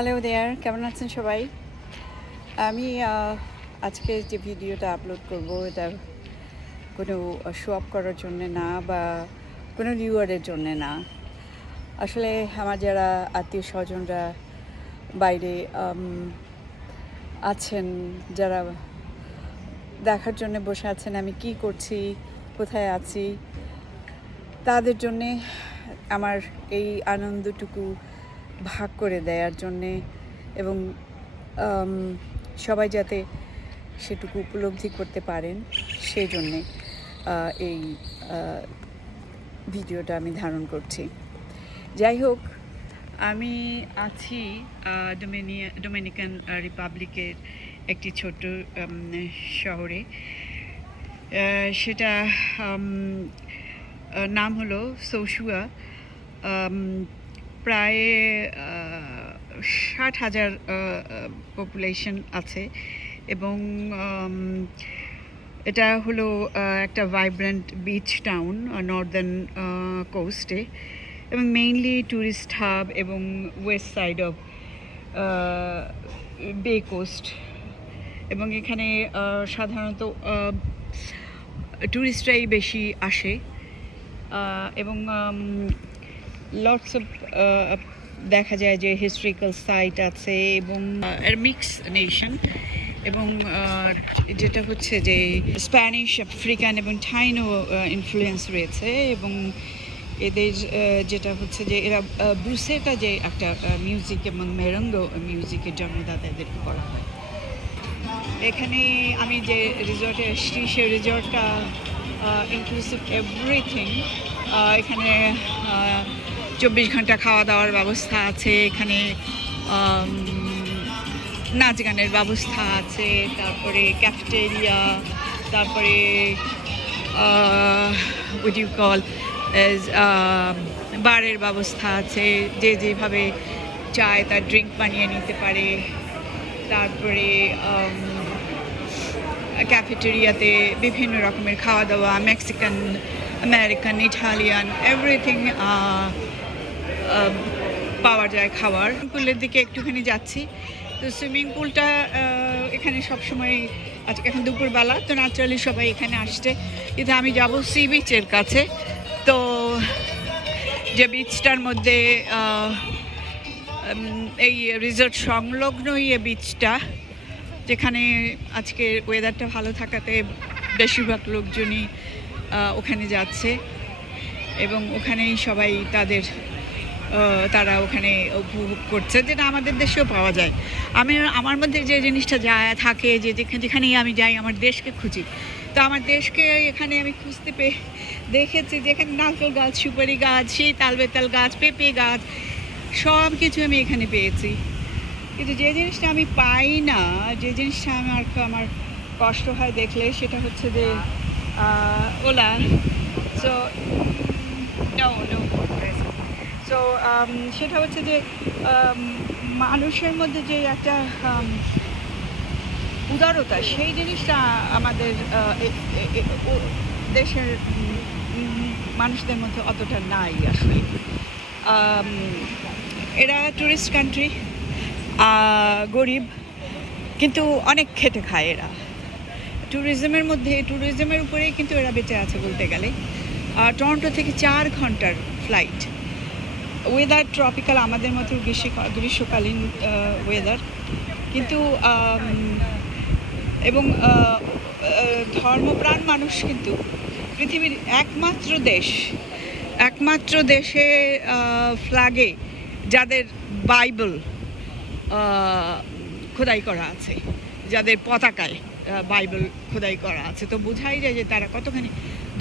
Hello দেয়ার, কেমন আছেন সবাই? আমি আজকে যে ভিডিওটা আপলোড করব এটা কোনো শো আপ করার জন্যে না বা কোনো রিওয়ার্ডের জন্যে না। আসলে আমার যারা আত্মীয় স্বজনরা বাইরে আছেন, যারা দেখার জন্য বসে আছেন আমি কি করছি, কোথায় আছি, তাদের জন্যে আমার এই আনন্দটুকু ভাগ করে দেওয়ার জন্যে এবং সবাই যাতে সেটুকু উপলব্ধি করতে পারেন সেই জন্যে এই ভিডিওটা আমি ধারণ করছি। যাই হোক, আমি আছি ডোমিনিকান রিপাবলিকের একটি ছোট্ট শহরে। সেটা নাম হলো সোশুয়া। প্রায় 60,000 পপুলেশন আছে এবং এটা হলো একটা ভাইব্রেন্ট বিচ টাউন নর্দার্ন কোস্টে এবং মেইনলি ট্যুরিস্ট হাব এবং ওয়েস্ট সাইড অফ বে কোস্ট। এবং এখানে সাধারণত ট্যুরিস্টরাই বেশি আসে এবং লটস অফ দেখা যায় যে হিস্ট্রিক্যাল সাইট আছে এবং মিক্স নেশন এবং যেটা হচ্ছে যে স্প্যানিশ, আফ্রিকান এবং টাইনো ইনফ্লুয়েন্স রয়েছে এবং এদের যেটা হচ্ছে যে এরা ব্রুসেটা যে একটা মিউজিক এবং মেরঙ্গো মিউজিকের জন্মদাতা এদেরকে বলা হয়। এখানে আমি যে রিসর্টে এসেছি সেই রিসর্টটা ইনক্লুসিভ এভরিথিং। এখানে 24 ঘন্টা খাওয়া দাওয়ার ব্যবস্থা আছে, এখানে নাচ গানের ব্যবস্থা আছে, তারপরে ক্যাফেটেরিয়া, তারপরে উড ইউ কল বারের ব্যবস্থা আছে, যে যেভাবে চায় তার ড্রিঙ্ক বানিয়ে নিতে পারে। তারপরে ক্যাফেটেরিয়াতে বিভিন্ন রকমের খাওয়া দাওয়া, মেক্সিকান, আমেরিকান, ইটালিয়ান, এভরিথিং পাওয়া যায় খাবার। পুলের দিকে একটুখানি যাচ্ছি, তো সুইমিং পুলটা এখানে সবসময় আজকে এখন দুপুরবেলা তো ন্যাচারালি সবাই এখানে আসছে, কিন্তু আমি যাব সি বিচের কাছে। তো যে বিচটার মধ্যে এই রিসর্ট সংলগ্নই এই বিচটা, যেখানে আজকে ওয়েদারটা ভালো থাকাতে বেশিরভাগ লোকজনই ওখানে যাচ্ছে এবং ওখানেই সবাই তারা ওখানে উপভোগ করছে, যেটা আমাদের দেশেও পাওয়া যায়। আমার মধ্যে যে জিনিসটা থাকে যে যেখানেই আমি যাই আমার দেশকে খুঁজি, তো আমার দেশকে এখানে আমি খুঁজতে দেখেছি যেখানে নারকেল গাছ, সুপারি গাছ, সেই তালবেতাল গাছ, পেঁপে গাছ, সব কিছু আমি এখানে পেয়েছি। কিন্তু যে জিনিসটা আমি পাই না, যে জিনিসটা আমার কষ্ট হয় দেখলে, সেটা হচ্ছে যে ওলা। সো সো সেটা হচ্ছে যে মানুষের মধ্যে যে একটা উদারতা, সেই জিনিসটা আমাদের দেশের মানুষদের মধ্যে অতটা নাই আসলে। এরা ট্যুরিস্ট কান্ট্রি, গরিব, কিন্তু অনেক খেটে খায় এরা। ট্যুরিজমের উপরেই কিন্তু এরা বেঁচে আছে বলতে গেলে। টরন্টো থেকে 4 ঘন্টার ফ্লাইট। ওয়েদার ট্রপিক্যাল, আমাদের মতো গ্রীষ্মকালীন ওয়েদার, কিন্তু এবং ধর্মপ্রাণ মানুষ। কিন্তু পৃথিবীর একমাত্র দেশে ফ্ল্যাগে যাদের বাইবেল খোদাই করা আছে, যাদের পতাকায় বাইবেল খোদাই করা আছে, তো বোঝাই যায় যে তারা কতখানি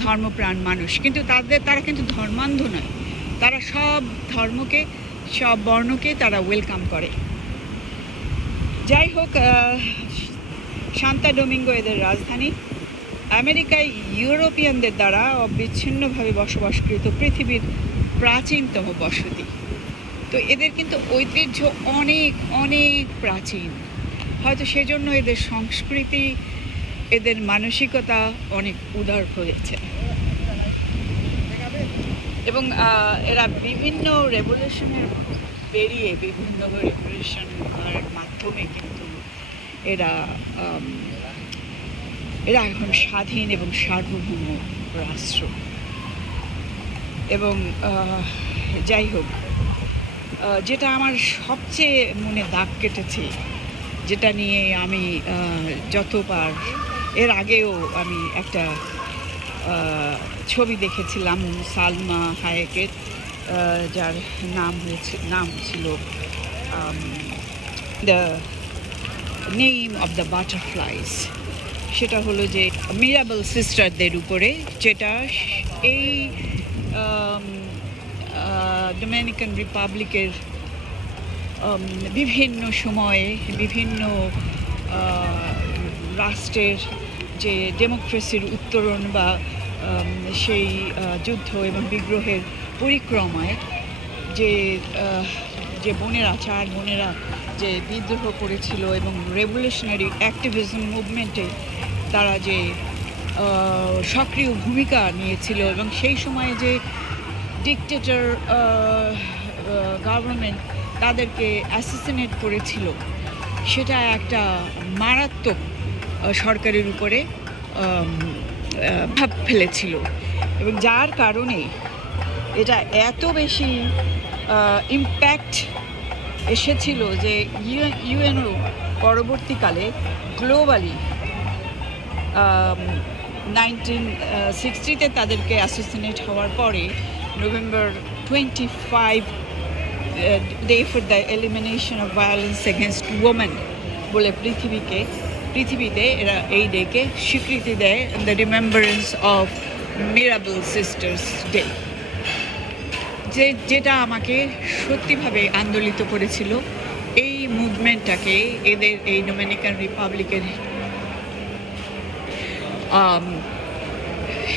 ধর্মপ্রাণ মানুষ। কিন্তু তারা কিন্তু ধর্মান্ধ নয়, তারা সব ধর্মকে, সব বর্ণকে তারা ওয়েলকাম করে। যাই হোক, সান্তা ডোমিঙ্গো এদের রাজধানী। আমেরিকায় ইউরোপিয়ানদের দ্বারা অবিচ্ছিন্নভাবে বসবাসকৃত পৃথিবীর প্রাচীনতম বসতি। তো এদের কিন্তু ঐতিহ্য অনেক অনেক প্রাচীন, হয়তো সেজন্য এদের সংস্কৃতি, এদের মানসিকতা অনেক উদার হয়েছে এবং এরা বিভিন্ন রেভলিউশনের পেরিয়ে বিভিন্ন রেভলিউশন মাধ্যমে কিন্তু এরা আম, এরা এখন স্বাধীন এবং সার্বভৌম রাষ্ট্র। এবং যাই হোক, যেটা আমার সবচেয়ে মনে দাগ কেটেছে, যেটা নিয়ে আমি যতবার এর আগেও আমি একটা ছবি দেখেছিলাম সালমা হায়েকের, যার নাম ছিল the name of the butterflies. সেটা হলো যে মিরাবল সিস্টারদের উপরে, যেটা এই ডোমিনিকান রিপাবলিকের বিভিন্ন সময়ে বিভিন্ন রাষ্ট্রের যে ডেমোক্রেসির উত্তরণ বা সেই যুদ্ধ এবং বিগ্রহের পরিক্রমায় যে যে বোনেরা, চার বোনেরা যে বিদ্রোহ করেছিল এবং রেভলিউশনারি অ্যাক্টিভিজম মুভমেন্টে তারা যে সক্রিয় ভূমিকা নিয়েছিল, এবং সেই সময়ে যে ডিকটেটর গভর্নমেন্ট তাদেরকে অ্যাসাসিনেট করেছিল, সেটা একটা মারাত্মক সরকারের উপরে প্রভাব ফেলেছিল। এবং যার কারণে এটা এত বেশি ইম্প্যাক্ট এসেছিল যে ইউএনও পরবর্তীকালে গ্লোবালি 1960-তে তাদেরকে অ্যাসাসিনেট হওয়ার পরে November 25 day for the elimination of violence against women বলে পৃথিবীতে এরা এই ডেকে স্বীকৃতি দেয়, the remembrance of Mirabal sisters day, যেটা আমাকে সত্যিভাবে আন্দোলিত করেছিল এই মুভমেন্টটাকে, এদের এই ডোমিনিকান রিপাবলিকের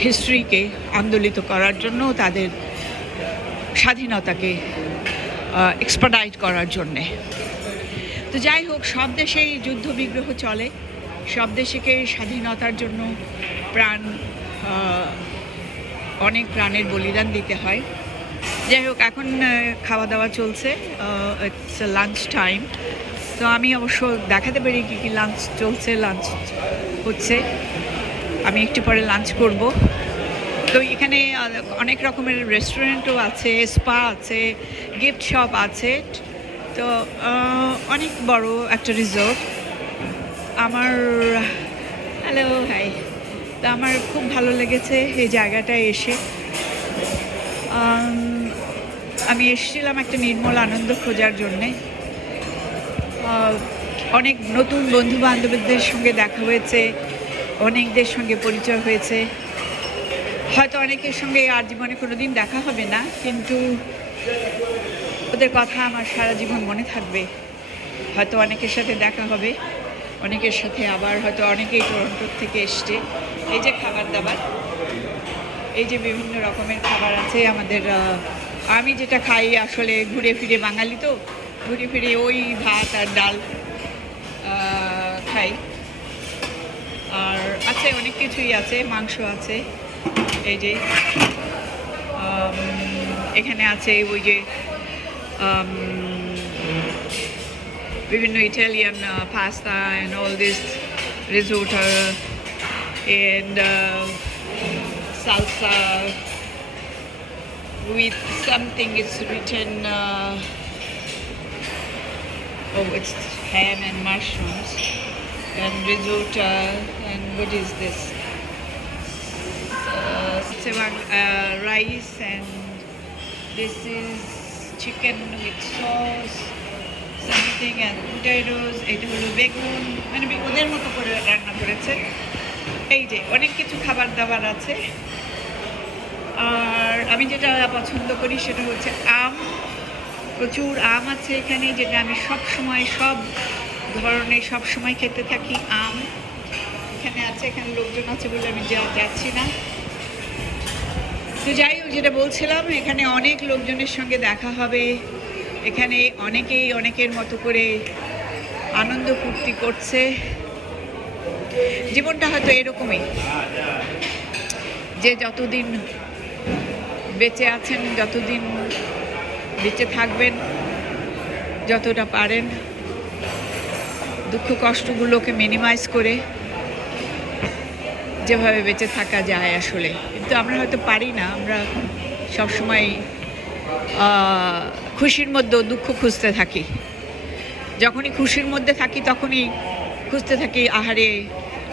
হিস্ট্রিকে আন্দোলিত করার জন্য, তাদের স্বাধীনতাকে এক্সপার্টাইট করার জন্যে। তো যাই হোক, সব দেশেই যুদ্ধ বিগ্রহ চলে, সব দেশকে স্বাধীনতার জন্য অনেক প্রাণের বলিদান দিতে হয়। যাই হোক, এখন খাওয়া দাওয়া চলছে, ইটস লাঞ্চ টাইম। তো আমি অবশ্য দেখাতে পারি কী কী লাঞ্চ চলছে, লাঞ্চ হচ্ছে। আমি একটু পরে লাঞ্চ করব। তো এখানে অনেক রকমের রেস্টুরেন্টও আছে, স্পা আছে, গিফট শপ আছে। তো অনেক বড় একটা রিসোর্ট। Hello, high. তো আমার খুব ভালো লেগেছে এই জায়গাটায় এসে। আমি এসেছিলাম একটা নির্মল আনন্দ খোঁজার জন্যে। অনেক নতুন বন্ধু বান্ধবদের সঙ্গে দেখা হয়েছে, অনেকদের সঙ্গে পরিচয় হয়েছে। হয়তো অনেকের সঙ্গে আর জীবনে কোনো দিন দেখা হবে না, কিন্তু ওদের কথা আমার সারা জীবন মনে থাকবে। হয়তো অনেকের সাথে দেখা হবে, অনেকের সাথে আবার হয়তো অনেকেই টরন্টোর থেকে এসছে। এই যে খাবার দাবার, এই যে বিভিন্ন রকমের খাবার আছে আমাদের। আমি যেটা খাই আসলে ঘুরে ফিরে, বাঙালি তো ঘুরে ফিরে ওই ভাত আর ডাল খাই। আর আছে অনেক কিছুই আছে, মাংস আছে। এই যে এখানে আছে ওই যে বিভিন্ন Italian pasta and all this risotto and salsa with something it's written it's ham and mushrooms and risotto and what is this rice and this is chicken with sauce something and potatoes. এটা হলো বেগুন, মানে ওদের মতো করে রান্না করেছে। এই যে অনেক কিছু খাবার দাবার আছে। আর আমি যেটা পছন্দ করি সেটা হচ্ছে আম। প্রচুর আম আছে এখানে, যেটা আমি সব সময় সব ধরনের সব সময় খেতে থাকি। আম এখানে আছে, এখানে লোকজন আছে বলে আমি যাচ্ছি না। তো যাই হোক, যেটা বলছিলাম, এখানে অনেক লোকজনের সঙ্গে দেখা হবে। এখানে অনেকেই অনেকের মতো করে আনন্দ ফুর্তি করছে। জীবনটা হয়তো এরকমই, যে যতদিন বেঁচে আছেন, যতদিন বেঁচে থাকবেন, যতটা পারেন দুঃখ কষ্টগুলোকে মিনিমাইজ করে যেভাবে বেঁচে থাকা যায় আসলে, কিন্তু আমরা হয়তো পারি না। আমরা সবসময় খুশির মধ্যেও দুঃখ খুঁজতে থাকি। যখনই খুশির মধ্যে থাকি তখনই খুঁজতে থাকি, আহারে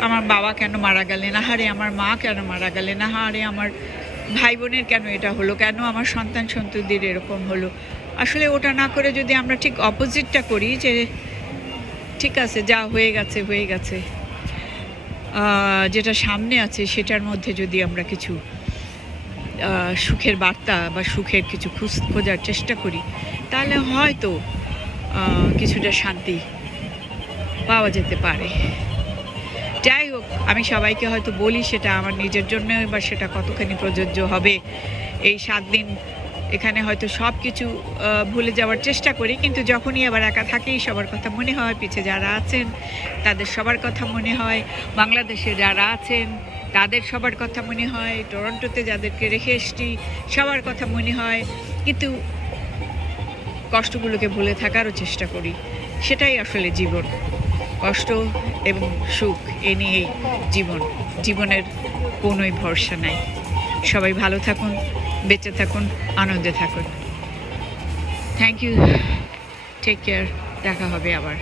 আমার বাবা কেন মারা গেলেন, আহারে আমার মা কেন মারা গেলেন, আহারে আমার ভাই বোনের কেন এটা হলো, কেন আমার সন্তান সন্ততির এরকম হলো। আসলে ওটা না করে যদি আমরা ঠিক অপোজিটটা করি, যে ঠিক আছে যা হয়ে গেছে হয়ে গেছে, যেটা সামনে আছে সেটার মধ্যে যদি আমরা কিছু সুখের বার্তা বা সুখের কিছু খোঁজার চেষ্টা করি, তাহলে হয়তো কিছুটা শান্তি পাওয়া যেতে পারে। যাই হোক, আমি সবাইকে হয়তো বলি, সেটা আমার নিজের জন্য বা সেটা কতখানি প্রযোজ্য হবে। এই 7 দিন এখানে হয়তো সব কিছু ভুলে যাওয়ার চেষ্টা করি, কিন্তু যখনই আবার একা থাকি সবার কথা মনে হয়, পিছে যারা আছেন তাদের সবার কথা মনে হয়, বাংলাদেশে যারা আছেন তাদের সবার কথা মনে হয়, টরন্টোতে যাদেরকে রেখে এসছি সবার কথা মনে হয়, কিন্তু কষ্টগুলোকে ভুলে থাকারও চেষ্টা করি। সেটাই আসলে জীবন, কষ্ট এবং সুখ এ নিয়েই জীবন। জীবনের কোনোই ভরসা নাই। সবাই ভালো থাকুন, বেঁচে থাকুন, আনন্দে থাকুন। থ্যাংক ইউ, টেক কেয়ার, দেখা হবে আবার।